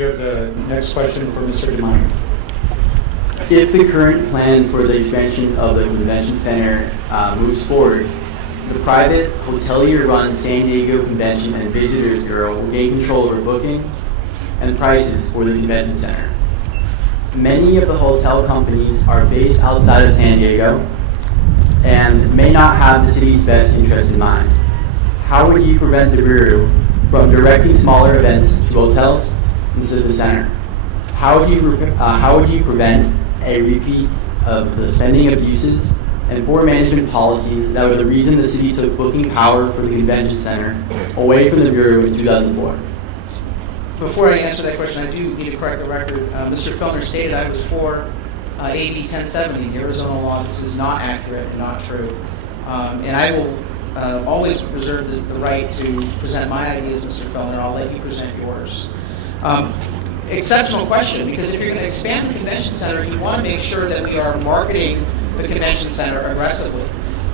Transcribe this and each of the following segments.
We have the next question for Mr. DeMaio. If the current plan for the expansion of the convention center moves forward, the private hotelier-run San Diego Convention and Visitors Bureau will gain control over booking and prices for the convention center. Many of the hotel companies are based outside of San Diego and may not have the city's best interest in mind. How would you prevent the Bureau from directing smaller events to hotels instead of the center? How would you prevent a repeat of the spending abuses and poor management policies that were the reason the city took booking power for the convention center away from the Bureau in 2004? Before I answer that question, I do need to correct the record. Mr. Filner stated I was for AB 1070, the Arizona law. This is not accurate and not true. And I will always reserve the right to present my ideas, Mr. Filner. I'll let you present yours. Exceptional question, because if you're going to expand the convention center, you want to make sure that we are marketing the convention center aggressively.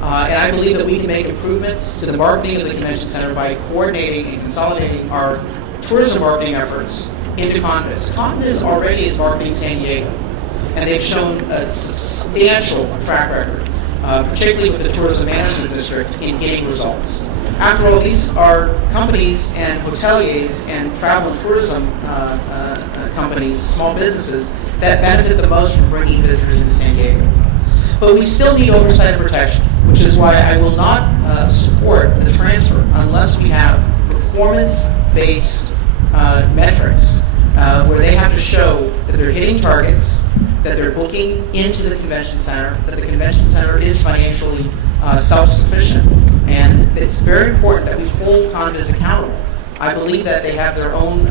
And I believe that we can make improvements to the marketing of the convention center by coordinating and consolidating our tourism marketing efforts into Convis. Convis already is marketing San Diego, and they've shown a substantial track record, particularly with the tourism management district, in getting results. After all, these are companies and hoteliers and travel and tourism companies, small businesses, that benefit the most from bringing visitors into San Diego. But we still need oversight and protection, which is why I will not support the transfer unless we have performance-based metrics where they have to show that they're hitting targets, that they're booking into the convention center, that the convention center is financially self-sufficient. And it's very important that we hold Convis accountable. I believe that they have their own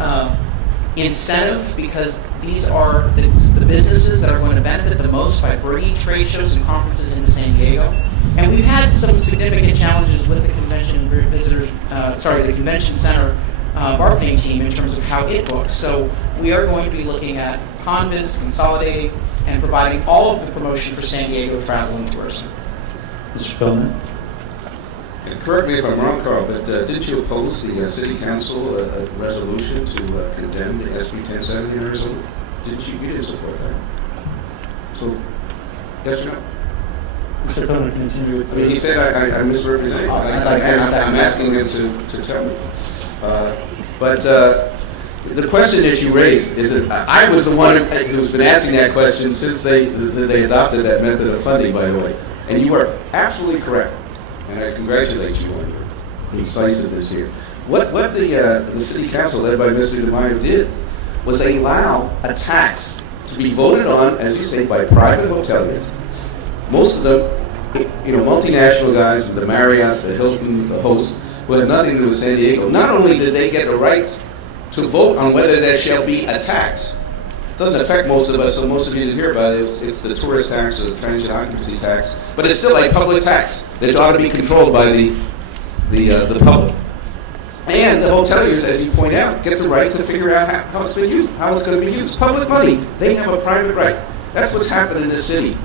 incentive, because these are the businesses that are going to benefit the most by bringing trade shows and conferences into San Diego. And we've had some significant challenges with the convention the convention center marketing team in terms of how it books. So we are going to be looking at Convis, consolidating, and providing all of the promotion for San Diego travel and tourism. Mr. Filner. Correct me if I'm wrong, Carl, but didn't you oppose the City Council a resolution to condemn the SB 1070 in Arizona? Didn't you? You didn't support that. So, yes or no? Mr. Filner, continue with he said I misrepresented. I'm asking him to tell me. But the question that you raised is that I was the one who's been asking that question since they adopted that method of funding, by the way. And you are absolutely correct. And I congratulate you on your incisiveness here. What the City Council, led by Mr. DeMaio, did was allow a tax to be voted on, as you say, by private hoteliers. Most of them, multinational guys, the Marriotts, the Hiltons, the Hosts, who had nothing to do with San Diego. Not only did they get the right to vote on whether there shall be a tax. It doesn't affect most of us, so most of you didn't hear about it. It's the tourist tax or the transient occupancy tax, but it's still a public tax that ought to be controlled by the public. And the hoteliers, as you point out, get the right to figure out how it's been used, how it's going to be used. Public money, they have a private right. That's what's happened in this city,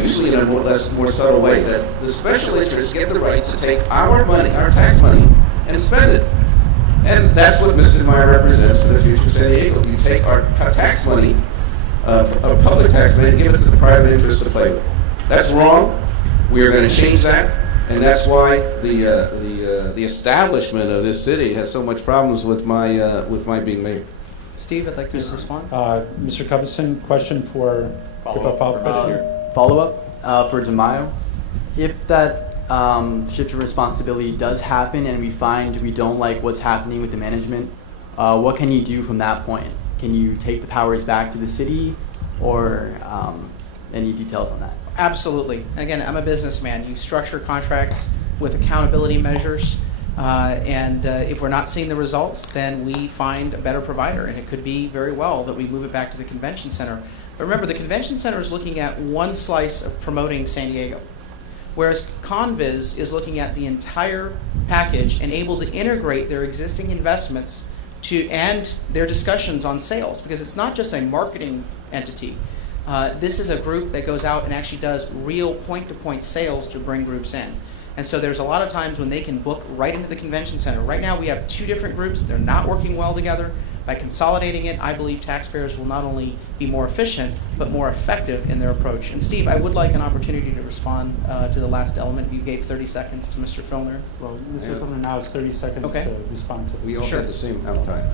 usually in a more subtle way, that the special interests get the right to take our money, our tax money, and spend it. And that's what Mr. DeMaio represents for the future of San Diego. You take our tax money, our public tax money, and give it to the private interest to play with. That's wrong. We are going to change that, and that's why the establishment of this city has so much problems with my being mayor. Steve, I'd like to respond. Mr. Covison, question for follow-up question. Follow-up for DeMaio. If that shift of responsibility does happen and we find we don't like what's happening with the management, what can you do from that point? Can you take the powers back to the city, or any details on that? Absolutely. Again, I'm a businessman. You structure contracts with accountability measures, and if we're not seeing the results, then we find a better provider, and it could be very well that we move it back to the convention center. But remember, the convention center is looking at one slice of promoting San Diego, whereas Convis is looking at the entire package and able to integrate their existing investments and their discussions on sales, because it's not just a marketing entity. This is a group that goes out and actually does real point-to-point sales to bring groups in. And so there's a lot of times when they can book right into the convention center. Right now we have two different groups. They're not working well together. By consolidating it, I believe taxpayers will not only be more efficient, but more effective in their approach. And Steve, I would like an opportunity to respond to the last element. You gave 30 seconds to Mr. Filner. Well, Mr. Filner now has 30 seconds to respond to this. We all have the same amount of time.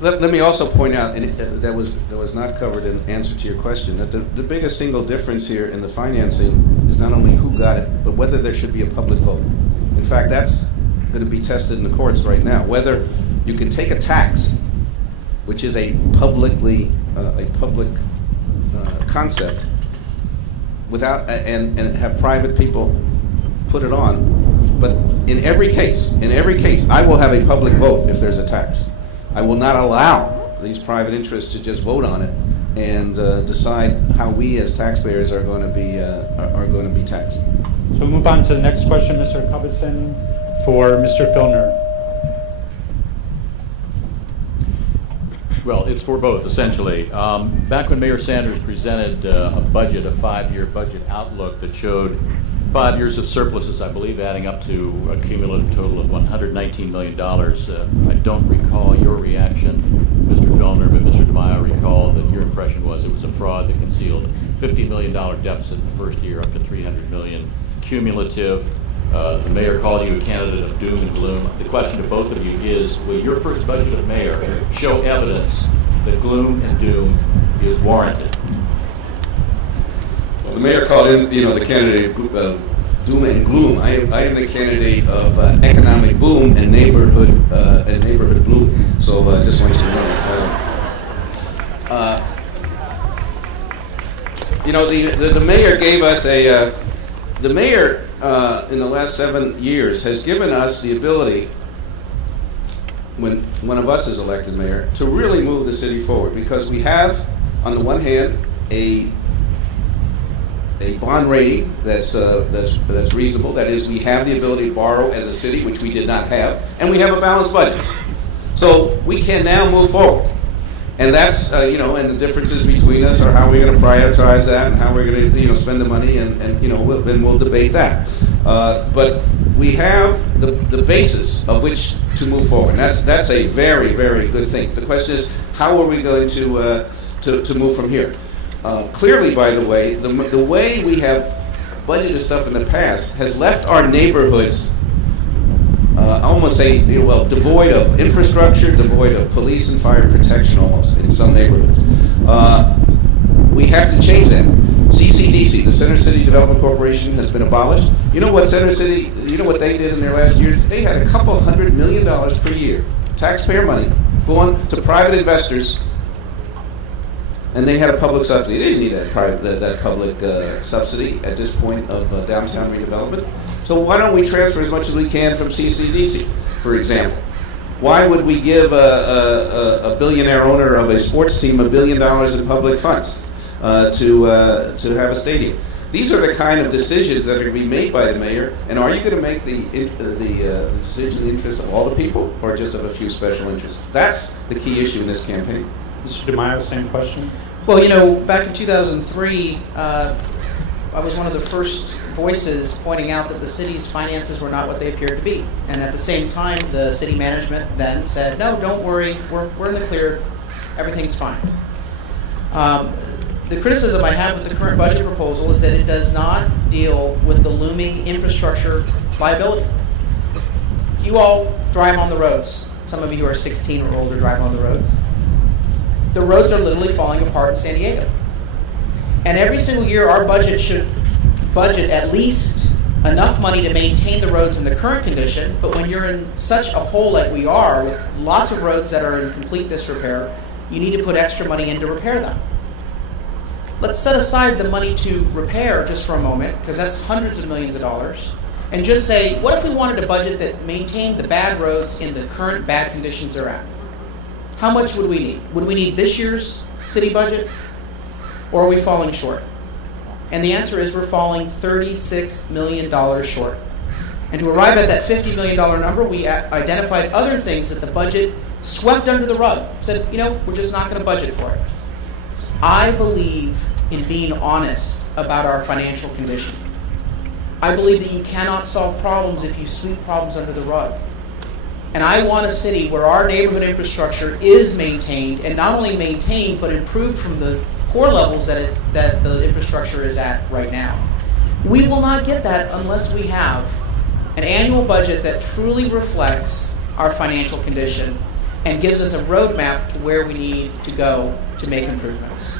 Let me also point out, and that was not covered in answer to your question, that the biggest single difference here in the financing is not only who got it, but whether there should be a public vote. In fact, that's going to be tested in the courts right now, whether you can take a tax, which is a public concept, without and have private people put it on. But in every case, I will have a public vote if there's a tax. I will not allow these private interests to just vote on it and decide how we as taxpayers are going to be taxed. So we'll move on to the next question, Mr. Covington, for Mr. Filner. Well, it's for both, essentially. Back when Mayor Sanders presented a budget, a 5-year budget outlook that showed 5 years of surpluses, I believe, adding up to a cumulative total of $119 million. I don't recall your reaction, Mr. Filner, but Mr. DeMaio recalled that your impression was it was a fraud that concealed $50 million deficit in the first year, up to $300 million cumulative. The mayor called you a candidate of doom and gloom. The question to both of you is, will your first budget of mayor show evidence that gloom and doom is warranted? Well, the mayor called in, the candidate of doom and gloom. I am the candidate of economic boom and neighborhood bloom. So I just want you to know. The mayor gave us the mayor in the last 7 years has given us the ability, when one of us is elected mayor, to really move the city forward, because we have, on the one hand, a bond rating that's reasonable. That is, we have the ability to borrow as a city, which we did not have, and we have a balanced budget. So we can now move forward. And that's, and the differences between us are how we're going to prioritize that and how we're going to, spend the money, and we'll debate that. But we have the basis of which to move forward. And that's a very, very good thing. The question is, how are we going to move from here? Clearly, by the way, the way we have budgeted stuff in the past has left our neighborhoods almost say, devoid of infrastructure, devoid of police and fire protection almost in some neighborhoods. We have to change that. CCDC, the Center City Development Corporation, has been abolished. You know what they did in their last years? They had a couple $100 million per year, taxpayer money, going to private investors, and they had a public subsidy. They didn't need that public subsidy at this point of downtown redevelopment. So why don't we transfer as much as we can from CCDC, for example? Why would we give a billionaire owner of a sports team $1 billion in public funds to have a stadium? These are the kind of decisions that are going to be made by the mayor. And are you going to make the decision in the interest of all the people, or just of a few special interests? That's the key issue in this campaign. Mr. DeMaio, same question. Well, back in 2003, I was one of the first voices pointing out that the city's finances were not what they appeared to be. And at the same time, the city management then said, no, don't worry, we're in the clear, everything's fine. The criticism I have with the current budget proposal is that it does not deal with the looming infrastructure liability. You all drive on the roads. Some of you who are 16 or older drive on the roads. The roads are literally falling apart in San Diego. And every single year, our budget should budget at least enough money to maintain the roads in the current condition, but when you're in such a hole like we are, with lots of roads that are in complete disrepair, you need to put extra money in to repair them. Let's set aside the money to repair just for a moment, because that's hundreds of millions of dollars, and just say, what if we wanted a budget that maintained the bad roads in the current bad conditions they're at? How much would we need? Would we need this year's city budget, or are we falling short? And the answer is we're falling $36 million short. And to arrive at that $50 million number, we identified other things that the budget swept under the rug. Said, we're just not going to budget for it. I believe in being honest about our financial condition. I believe that you cannot solve problems if you sweep problems under the rug. And I want a city where our neighborhood infrastructure is maintained, and not only maintained, but improved from the poor levels that the infrastructure is at right now. We will not get that unless we have an annual budget that truly reflects our financial condition and gives us a roadmap to where we need to go to make improvements.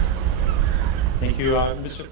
Thank you, Mr.